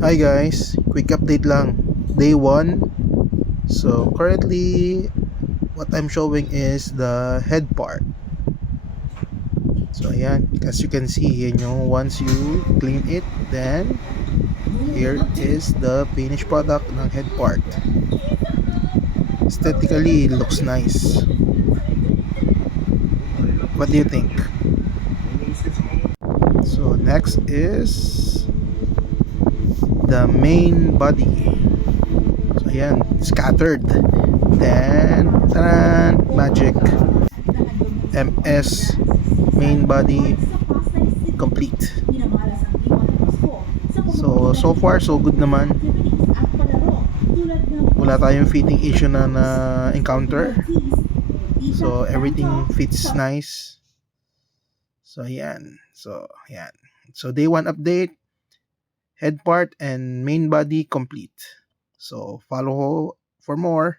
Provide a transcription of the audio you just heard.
Hi guys, quick update lang. Day 1. So currently what I'm showing is the head part. So ayan, as you can see here, once you clean it, then here is the finished product ng head part. Aesthetically, it looks nice. What do you think? So next is the main body. So ayan, scattered. Then, taran, magic. MS main body complete. So far so good naman. Wala tayong fitting issue na encounter. So everything fits nice. So ayan. So day 1 update, head part and main body complete. So follow for more.